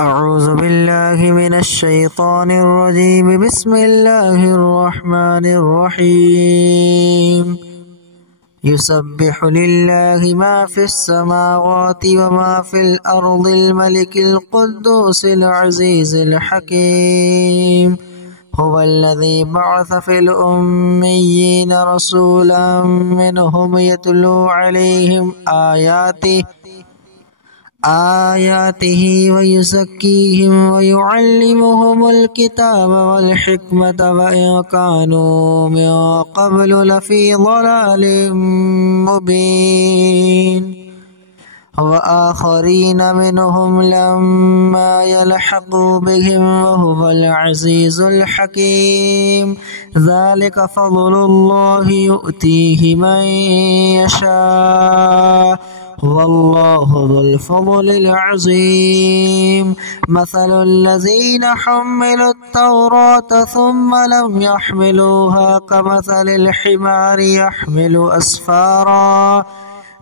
أعوذ بالله من الشيطان الرجيم بسم الله الرحمن الرحيم يسبح لله ما في السماوات وما في الأرض الملك القدوس العزيز الحكيم هو الذي بعث في الأميين رسولا منهم يتلو عليهم آياته ويزكيهم ويعلمهم الكتاب والحكمة وإن كانوا من قبل لفي ضلال مبين وآخرين منهم لما يلحقوا بهم وهو العزيز الحكيم ذلك فضل الله يؤتيه من يشاء والله ذو الفضل العظيم مثل الذين حملوا التوراة ثم لم يحملوها كمثل الحمار يحمل أسفارا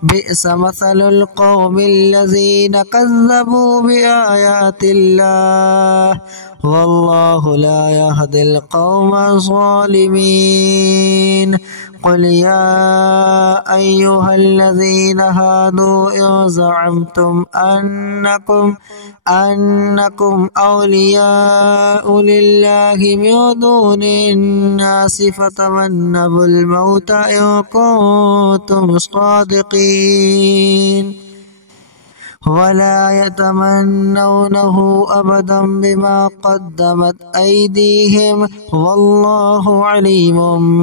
بئس مثل القوم الذين كذبوا بآيات الله والله لا يهدي القوم الظالمين قل يا أيها الذين هادوا إن زعمتم أنكم أولياء لله من دون الناس فتمنوا الموت إن كنتم صادقين ولا يتمنونه أبدا بما قدمت أيديهم والله عليم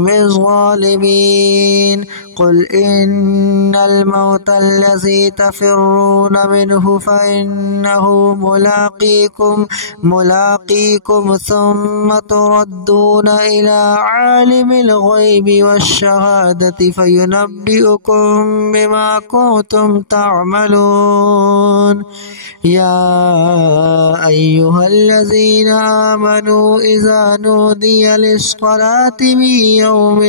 بالظالمين قل إن الموت الذي تفرون منه فإنه ملاقيكم ثم تردون إلى عالم الغيب والشهادة فينبئكم بما كنتم تعملون يا أيها الذين آمنوا إذا نودي للصلاة من يوم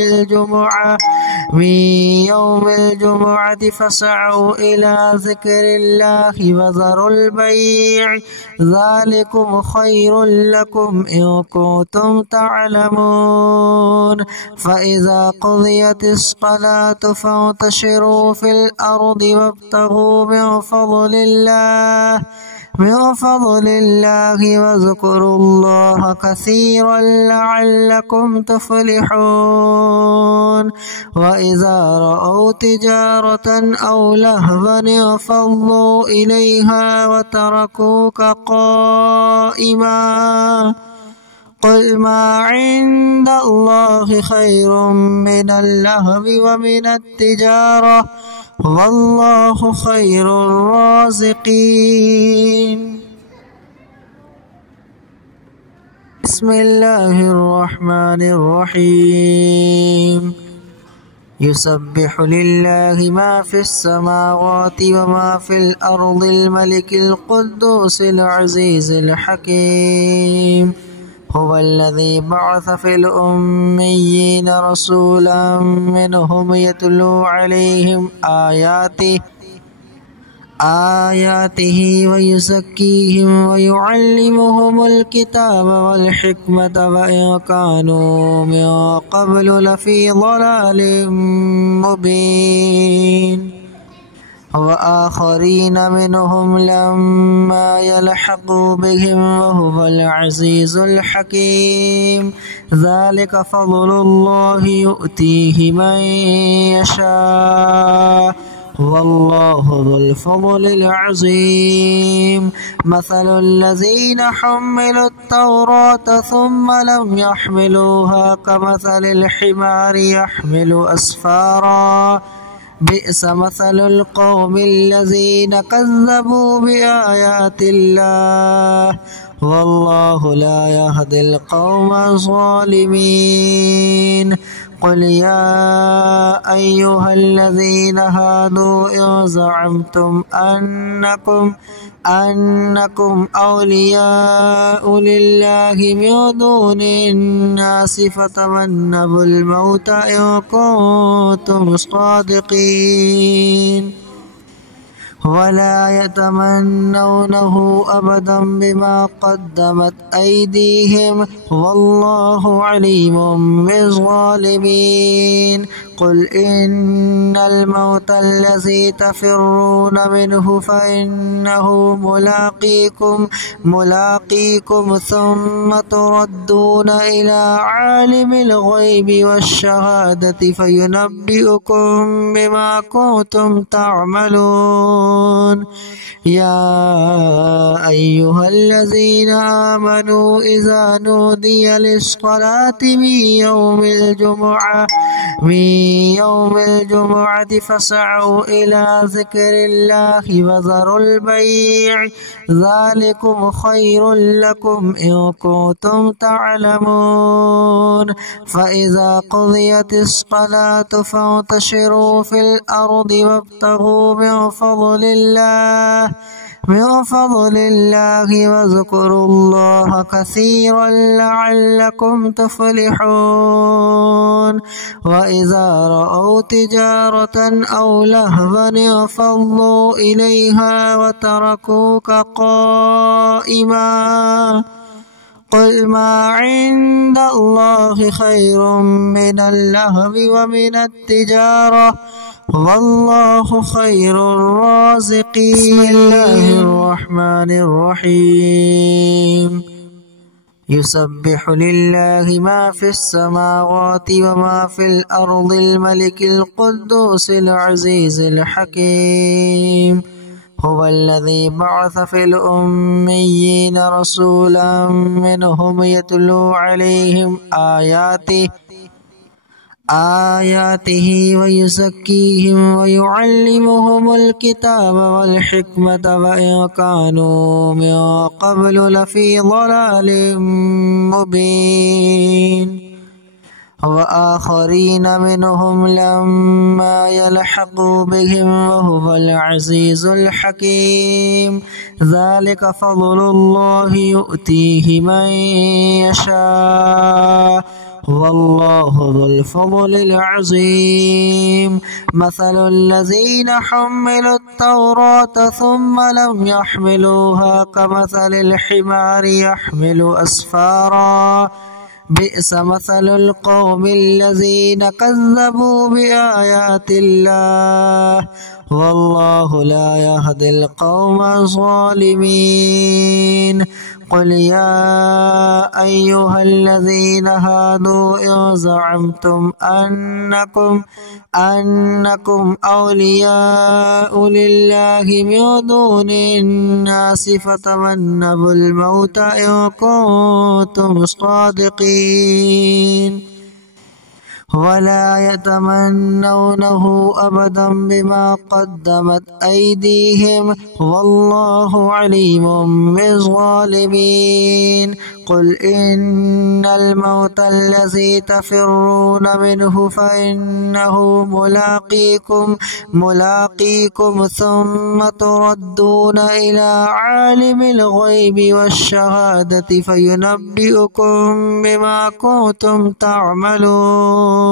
الجمعة فاسعوا إلى ذكر الله وذروا البيع ذلكم خير لكم إن كنتم تعلمون فإذا قضيت الصلاة فانتشروا في الأرض وابتغوا من فضل الله واذكروا الله كثيرا لعلكم تفلحون وإذا رأوا تجارة أو لهوا انفضوا إليها وتركوك قائما قل ما عند الله خير من اللهو ومن التجارة والله خير الرازقين بسم الله الرحمن الرحيم يسبح لله ما في السماوات وما في الأرض الملك القدوس العزيز الحكيم هو الذي بعث في الأميين رسولا منهم يتلو عليهم آياته ويزكيهم ويعلمهم الكتاب والحكمة وإن كانوا من قبل لفي ضلال مبين وآخرين منهم لما يلحقوا بهم وهو العزيز الحكيم ذلك فضل الله يؤتيه من يشاء والله ذو الفضل العظيم مثل الذين حملوا التوراة ثم لم يحملوها كمثل الحمار يحمل أسفارا بئس مثل القوم الذين كذبوا بآيات الله والله لا يهدي القوم الظالمين قل يا أيها الذين هادوا إن زعمتم أنكم أولياء لله من دون الناس فتمنوا الموت إن كنتم صادقين ولا يتمنونه أبدا بما قدمت أيديهم والله عليم بالظالمين. قل إن الموت الذي تفرون منه فإنه ملاقيكم ثم تردون إلى عالم الغيب والشهادة فينبئكم بما كنتم تعملون. يا أيها الذين آمنوا إذا نودي للصلاة من يوم الجمعة فاسعوا إلى ذكر الله وذروا البيع ذلكم خير لكم إن كنتم تعلمون. فإذا قضيت الصلاة فانتشروا في الأرض وابتغوا من فضل الله واذكروا الله كثيرا لعلكم تفلحون. وإذا رأوا تجارة أو لهوا انفضوا إليها وتركوك قائما. قل ما عند الله خير من اللهو ومن التجارة والله خير الرازقين. بسم الله الرحمن الرحيم. يسبح لله ما في السماوات وما في الأرض الملك القدوس العزيز الحكيم. هو الذي بعث في الأميين رسولا منهم يتلو عليهم آياته ويزكيهم ويعلمهم الكتاب والحكمة وإن كانوا من قبل لفي ضلال مبين. وآخرين منهم لما يلحقوا بهم وهو العزيز الحكيم. ذلك فضل الله يؤتيه من يشاء والله ذو الفضل العظيم. مثل الذين حملوا التوراة ثم لم يحملوها كمثل الحمار يحمل أسفارا بئس مثل القوم الذين كذبوا بآيات الله والله لا يهدي القوم الظالمين. قل يا أيها الذين هادوا إن زعمتم أنكم أولياء لله من دون الناس فتمنوا الموت إن كنتم صادقين ولا يتمنونه أبدا بما قدمت أيديهم والله عليم بالظالمين. قل إن الموت الذي تفرون منه فإنه ملاقيكم ثم تردون إلى عالم الغيب والشهادة فينبئكم بما كنتم تعملون.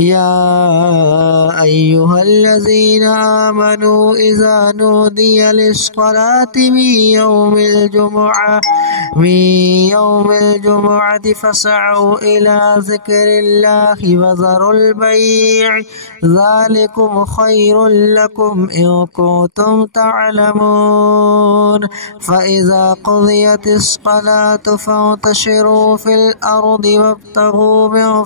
يا أيها الذين آمنوا إذا نودي للصلاة من يوم الجمعة فاسعوا إلى ذكر الله وذروا البيع ذلكم خير لكم إن كنتم تعلمون. فإذا قضيت الصلاة فانتشروا في الأرض وابتغوا من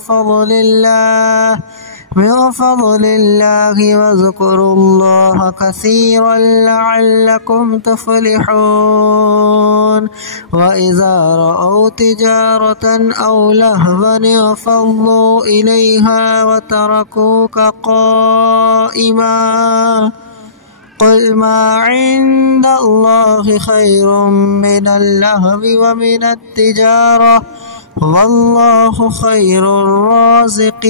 فضل الله واذكروا الله كثيرا لعلكم تفلحون. وإذا رأوا تجارة أو لهوا انفضوا إليها وتركوك قائما. قل ما عند الله خير من اللهو ومن التجارة والله خير الرازقين.